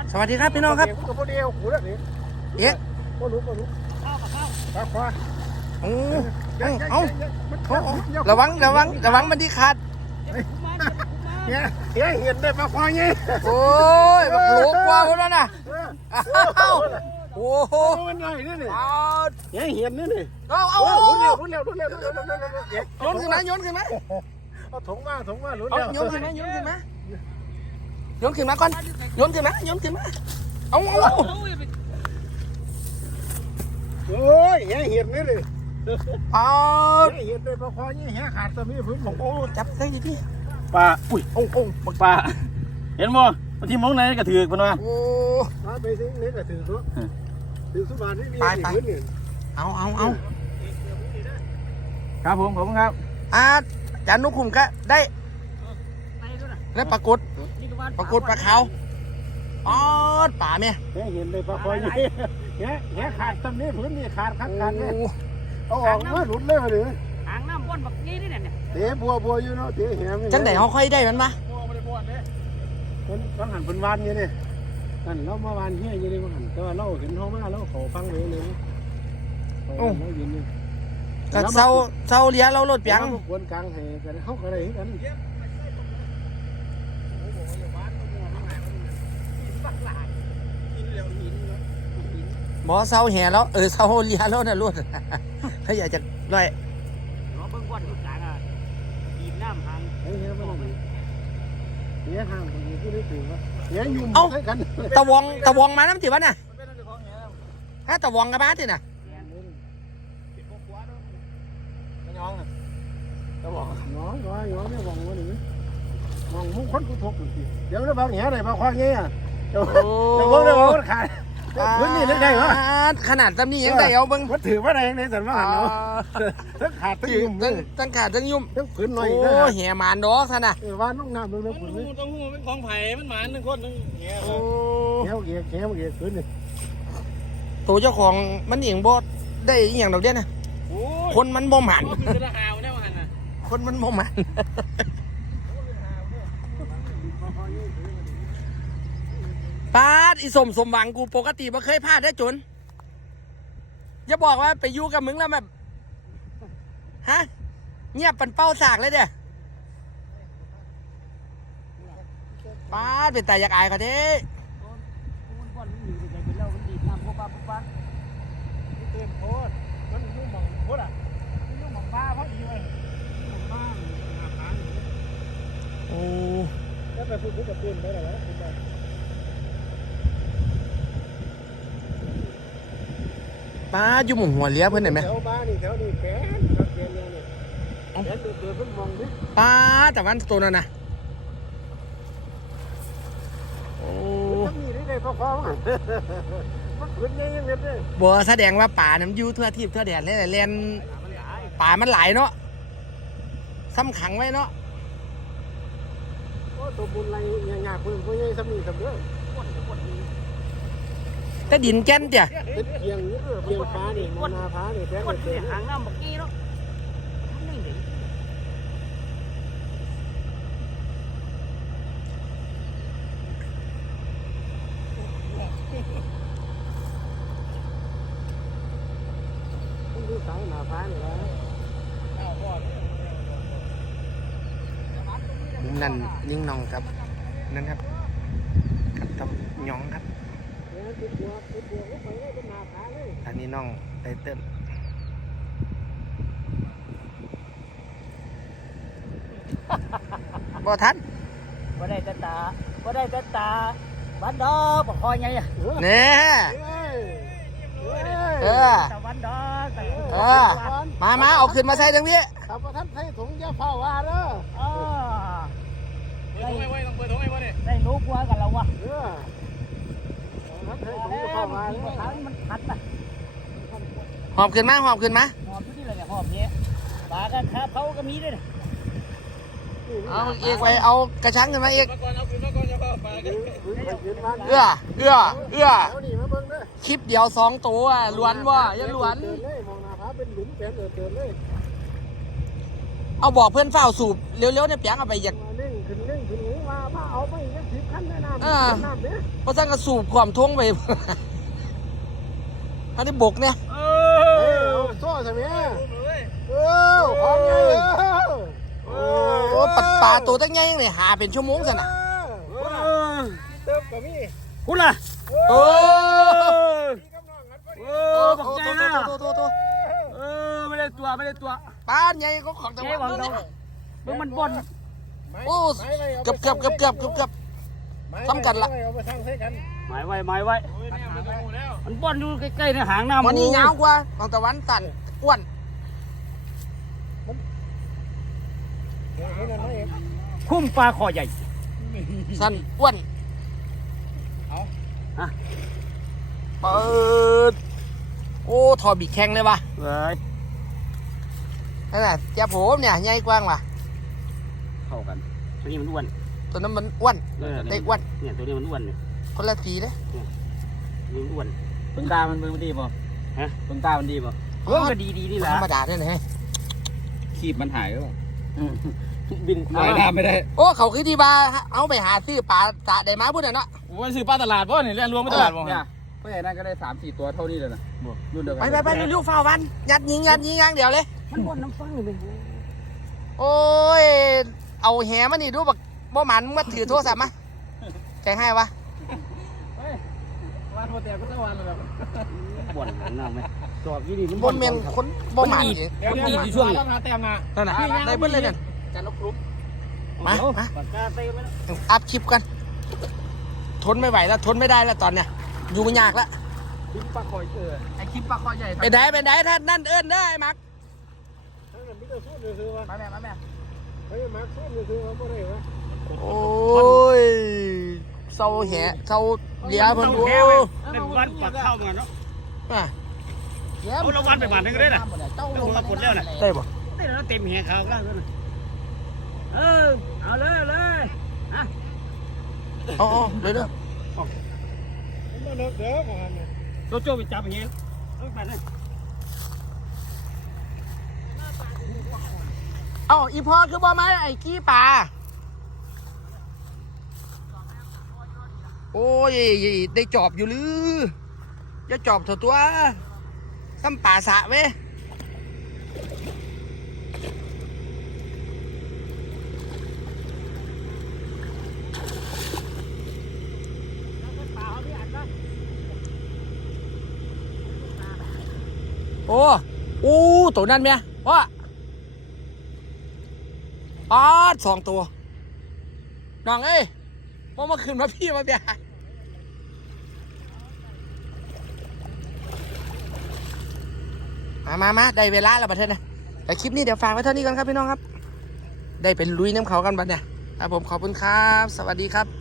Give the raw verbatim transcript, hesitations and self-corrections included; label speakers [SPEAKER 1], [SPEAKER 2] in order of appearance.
[SPEAKER 1] สวัสดีครับพี่น้องครับเอ๊ะเอาเอาระวังระวังระวังมันที่ขาด
[SPEAKER 2] เนี่ยเฮ้ยเห็นได้ปลาควายไง
[SPEAKER 1] โอ้ยโผล่กว่าคนนั้นน่ะโอ้โห
[SPEAKER 2] มันหน่อยนี่นี่เฮ้ยเห็นนี่นี่
[SPEAKER 1] เอาเอา
[SPEAKER 2] รุ่นเร็วรุ่นเร็วรุ่นเร็วรุ่นเร็วรุ่นเร็ว
[SPEAKER 1] โยนขึ้นมาโยนขึ้นมา
[SPEAKER 2] เอาถุงมาถุงมารุ่น
[SPEAKER 1] เอา
[SPEAKER 2] เร็ว
[SPEAKER 1] โยนขึ้นมาโยนขึ้นมาโยนขึ้นมาก่อนโยนขึ้นมาโยนขึ้นมาเอาเอา
[SPEAKER 2] โอ้ยเฮ้ยเห็นนี่เลย
[SPEAKER 1] เอา
[SPEAKER 2] เฮ้ยเห็นได้ปลาควายนี่เฮ้ยขาดตัวนี้พื้นของ
[SPEAKER 1] โอ้จับได้ยี่ที่
[SPEAKER 3] ปลาอุ้ยโอ้โอ้บักปลาเห็นบ่บางทีมองไหนก็ถือพนว่า
[SPEAKER 1] โอ้
[SPEAKER 2] มาไปสินี่ก็ถือตัวถือสุบานนี่นี่นี่
[SPEAKER 1] เอาเอาเอา
[SPEAKER 3] ครับผมผมครับ
[SPEAKER 1] อาจานนุคุมก็ได้แล้วปรากฏปรากฏปลาขาวอ๋อป่าเมีย
[SPEAKER 2] เฮ้ยเห็นได้ปลาควายนี่เฮ้ยเฮ้ยขาดตัวนี้พื้นนี่ขาดขาดขาดเนี่ยเอาออกมาหลุดเลยหรือ
[SPEAKER 4] หางน้ำบ้วนบักนี้นี่เนี่ย
[SPEAKER 2] เตะบัวบัวอยู่เนาะเตะแหม
[SPEAKER 1] จังไหนเขาค่อยได้มันปะ
[SPEAKER 2] คนต้องหันเป็นวันอยู่เนี่ยกันเรามาวานเฮียอยู่เลยว่าหันแต่ว่าเราเห็นเขามาแล้วเขาฟังเลยเลยโอ้เรายืนนี่
[SPEAKER 1] ก็เศร้าเศร้าเลี้ยเราลดเปียง
[SPEAKER 2] คนกลางเหกันเขาอะไรกัน
[SPEAKER 1] หมอเศร้าแห่แล้วเออเศร้าเลี้ยแล้วนะลวดเขาอยากจะลอย
[SPEAKER 4] เนาะเบิ่งบ้วนทุกอย่างอ่ะดีน้ำหาง
[SPEAKER 2] เฮ้ยเฮ้ยมันเฮ้ยห่างคนนี้พูดได้ถูกว่าเฮ้ยยุ่งกัน
[SPEAKER 1] ตะวงตะวงมาน้ำติวะน่ะฮะตะวงกับมาติน่ะ
[SPEAKER 2] น้องจะบอกน้องน้อยน้องเนี่ยมองว่าหนึ่งมองมุ้งคนกูทกอยู่เดี๋ยวจะบางแง่ไหนบางควายเงี้ยเดี๋ยวเดี๋ยวบอกเดี๋ยวบอกขาดพื้นนี่เล็กได้เหรอ
[SPEAKER 1] ขนาดตำนี้ยังได้เอาเบิ้ง
[SPEAKER 2] มันถือว่าอะไรในสันว่าหันเนาะทั้งขาดทั้งยุ่ม
[SPEAKER 1] ทั้งขาดทั้งยุ่ม
[SPEAKER 2] ทั้งพื้นหน่อย
[SPEAKER 1] โอ้แห่มานดอกท่านน่ะ
[SPEAKER 2] เออว่าน้องน้ำเรื่อง
[SPEAKER 3] พื้นต้องหูเป็นของไผ่มันหมานหนึ่งคนหนึ่งเงี้ย
[SPEAKER 1] โอ้
[SPEAKER 2] แง่เกี่ยแง่เกี่ยพื้นนี่
[SPEAKER 1] ตัวเจ้าของมันเองบ่ได้อย่างดอกเดี้ยนะคนมันบ่หมันคนมันบ่หมันปาดอีสมสมหวังกูปกติไม่เคยพลาดได้จนอย่าบอกว่าไปอยู่กับมึงแล้วแบบฮะเงียบเป็นเป้าสากเลยเด้อปาดเป็นตายอยากอายเขาเด้
[SPEAKER 2] เต็มโพดมันยุ่งมองโพดอ่ะยุ่งมองฟ้าเพราะอีเลยมองฟ้าหน้าผา
[SPEAKER 1] โอ้
[SPEAKER 2] แล้วไปพูดกับปืนได้หรอวะคุณบอย
[SPEAKER 1] ป้าอยู่หมุนหัวเลี้ยเพื่อนเห็นไหม
[SPEAKER 2] แถวบ้านนี่แถวนี้แฝงครับแฝงเนี่ยเนี่ยแฝงเดือดเพิ่งมองดิ
[SPEAKER 1] ป้าแต่วันตัวนั้นนะโอ้
[SPEAKER 2] มันมีได้ไงพ่อพ่อมันผืนใหญ่ยังเด็ดเลย
[SPEAKER 1] บัวแสดงว่าป่าน้ำยูทั่วทิพย์ทั่วแดนเลยแลนป่ามันหลายเนาะซ้ำขังไว้เนาะ
[SPEAKER 2] โอ้ตัวบุญไรงาปืนพวกใหญ่สมีสำเร็จ
[SPEAKER 1] แต่ดินแก่นเจ้ะ
[SPEAKER 2] เป็นเพียงนี้เพียงฟ้านี่มนาฟ้านี่แฝงเต็ม
[SPEAKER 4] หางน้ำบักนี้เนาะ
[SPEAKER 2] ดูสายหนาฟ้านี่แหละ
[SPEAKER 1] มุมนั้นยิ่งนองครับนั่นครับขัดตำยองครับอันนี้น้องไตเติ้ลบ่ทัน
[SPEAKER 4] บ่ได้แต่ตาบ่ได้แต่ตาบ้านดอกบ่คอยไงอ่ะ
[SPEAKER 1] เนี่ยเออ
[SPEAKER 4] ตะวันดอก
[SPEAKER 1] เออมามาเอาขึ้นมาใส่ทั้งพี่
[SPEAKER 2] ขับมาท่านใส่ถุงยาผ้าวาเด้อ
[SPEAKER 4] อ๋อ
[SPEAKER 3] เปิดถุงไอ้ไว้ต้องเปิดถุงไอ้ไว้เนี่ย
[SPEAKER 4] ได้รู้กลัวกันแล้ววะ
[SPEAKER 2] เออท่านใส่ถุงยาผ้าวาเลย
[SPEAKER 4] มันพัดอ่ะ
[SPEAKER 1] หอบขึ้นมาหอบขึ้นมา
[SPEAKER 4] หอบที่นี่เลยหอบเนี้ยปลากันครับเขาก็มีด้วย
[SPEAKER 1] เอาเอกไว้เอากระชังขึ้นมาเอกเอื้อเอื้อเอื้อคลิปเดียวสองตัวล้วนว่ะยังล้วนเอาบอกเพื่อนเฝ้าสูบเร็วๆเนี่ยเปียงเอาไปอยาก
[SPEAKER 2] เร่งขึ้นเร่งขึ้นมาเอาไปยังสิบขั้นแนะนำ
[SPEAKER 1] อ่า
[SPEAKER 2] น้ำเนี่ย
[SPEAKER 1] เพราะฉะนั้นก็สูบความท่วงไป อันนี้บกเนี่ย
[SPEAKER 3] เอ
[SPEAKER 2] เออ
[SPEAKER 3] อ
[SPEAKER 2] เอาโซ่ใช่ไหมเออพร้อมไงเออ
[SPEAKER 1] โอ้ปัดปลาตัวตั้งไงเลยหาเป็นชั่วโมงสินะ
[SPEAKER 3] เออ
[SPEAKER 2] เติมกับมี่
[SPEAKER 3] คุณล่ะ
[SPEAKER 1] โอ้
[SPEAKER 3] เออบอกใจนะ
[SPEAKER 1] โตโตโต
[SPEAKER 3] เออไม่ได้ตัวไม่ได้ตัว
[SPEAKER 1] ปลาใหญ่ก็ของจังห
[SPEAKER 4] เจ๊
[SPEAKER 1] วัด
[SPEAKER 4] หวัง
[SPEAKER 1] นู้น
[SPEAKER 4] เรา
[SPEAKER 1] เนี่ย
[SPEAKER 4] เมื่อมันบ่น
[SPEAKER 1] โอ้เกือบเกือบเกือบเกือบเกือบเกือบ ซ้ำกันละ
[SPEAKER 2] เอาไปทางใส่กัน
[SPEAKER 3] หมายไว้หมายไว้มันบ่นอยู่ใกล้ๆในหางน้ำ
[SPEAKER 1] วันนี้ยาวกว่าของตะวันตันอ้วน
[SPEAKER 2] เห็นอันนั้นเอง
[SPEAKER 3] คุ้มปลาคอใหญ่
[SPEAKER 1] สั้นอ้วน
[SPEAKER 3] ฮะ
[SPEAKER 1] เปิดโอ้ถอดบีแข้งเลยว่ะ
[SPEAKER 3] เว้ย
[SPEAKER 1] นั่นแหละเจ้าผมเนี่ยใหญ่กว้างว่ะ
[SPEAKER 3] เข้ากันตัวนี้มันอ้วน
[SPEAKER 1] ตัวนั้นมันอ้วน
[SPEAKER 3] เออ
[SPEAKER 1] ได้อ้วน
[SPEAKER 3] เนี่ยตัวนี้มันอ้วนเนี่ย
[SPEAKER 1] คนละสีเลย
[SPEAKER 3] มันอ้วน
[SPEAKER 4] เบิ่งตามันเบิ่งดีป่ะ
[SPEAKER 3] ฮะ
[SPEAKER 4] เบิ่งตามันดีป่ะ
[SPEAKER 3] เออก็ดีดีนี่แหละ
[SPEAKER 1] ธรรมดาเนี่ยนะ
[SPEAKER 4] ขีบมันหายหรือเปล่า
[SPEAKER 3] บิน
[SPEAKER 4] หายน้ำไม่ได้
[SPEAKER 1] โอ้เขาคือที่บาเอาไปหาซื้อปลาสะได้มาพูดน่ะเนาะ
[SPEAKER 3] โอ้ยซื้อปลาตลาดป่ะเนี่ยเรียนรวมไม่ตลาดป่ะ
[SPEAKER 4] เนี่ยเพราะอย่างนั้นก็ได้สามสี่ตัวเท่านี้เลยนะรุ่นเดียวกั
[SPEAKER 1] ไปไปไปเร็วๆเฝ้าวัน ยัดยิงยัดยิงอย่างเดียวเลย
[SPEAKER 4] มันบ่นน้ำฟังเลย
[SPEAKER 1] โอ้ย เอาแหมานี่ดูบักบ่หมันมึงมาถือโทรศัพท์มาแกงให้วะ
[SPEAKER 4] วันโมเตลก็ต้องวันเลยแบบ
[SPEAKER 3] บ่นน้ำไหมจอบยี่ดีมัน
[SPEAKER 1] บ่เมนคนบ่หมัน
[SPEAKER 3] มันดีที่ช่วง
[SPEAKER 2] ต้องหาแต้มมา
[SPEAKER 1] นั่นน่ะได้เบิ้ลเลยเนี่ย
[SPEAKER 4] จันทร์กรุ๊ป
[SPEAKER 1] มามา
[SPEAKER 3] ปากกาเต้ไปแล้ว
[SPEAKER 1] อัพคลิปกัน ทนไม่ไหวแล้ว ทนไม่ได้แล้วตอนเนี้ย อยู่ยากแล้ว
[SPEAKER 4] คลิปปลาคอยเจอไอคลิปปลาคอยใหญ่
[SPEAKER 1] ไปได้ไปได้ท่านนั่นเอิ้นได้ไอ้มัก
[SPEAKER 2] ทั้งนั้นมิตรสู้เลยคือว่า
[SPEAKER 4] มาแม่มาแม่
[SPEAKER 2] เฮ้ยมาสู้เลยคือว่าบ่ได้วะ
[SPEAKER 1] โอ้ยเศร้าแหะเศร้าเหลียเพิ่นดู
[SPEAKER 3] เป็นวันปักเข้ามาเนาะ
[SPEAKER 1] อ่ะ
[SPEAKER 3] เอาละวันไปบาทนึงก็ได้น่ะ
[SPEAKER 4] เจ้า
[SPEAKER 3] ลงมาคนแล้วน่ะ
[SPEAKER 1] ได้บ่
[SPEAKER 3] ได้แล้วเต็มแหงขาวล่างแล้วน่ะเออเอาเลยเอาเลยอ่ะ
[SPEAKER 1] อ๋อๆเดี๋ยวเด้อ
[SPEAKER 2] มันมาเลิกเด้อบ่หันเนี่ย
[SPEAKER 3] โจโจไปจับแหงเอาไปเลย
[SPEAKER 1] เอ้าอีพ่อคือบ่มาไอ้กี้ปลาโอ้ยได้จอบอยู่หรือจะจอบเถอะตัวซ้ำป่าสะเว้ยโอ้โอ้ตัวนั้นเมียพ่อปาดสองตัวน้องเอ้ยพ่อมาขึ้นมาพี่มาเบียมามามาได้เวลาแล้วบัดเทศนะแต่คลิปนี้เดี๋ยวฝากไว้เท่านี้ก่อนครับพี่น้องครับ ได้เป็นลุยน้ำเขากันบัดเนี่ยครับผมขอบคุณครับ สวัสดีครับ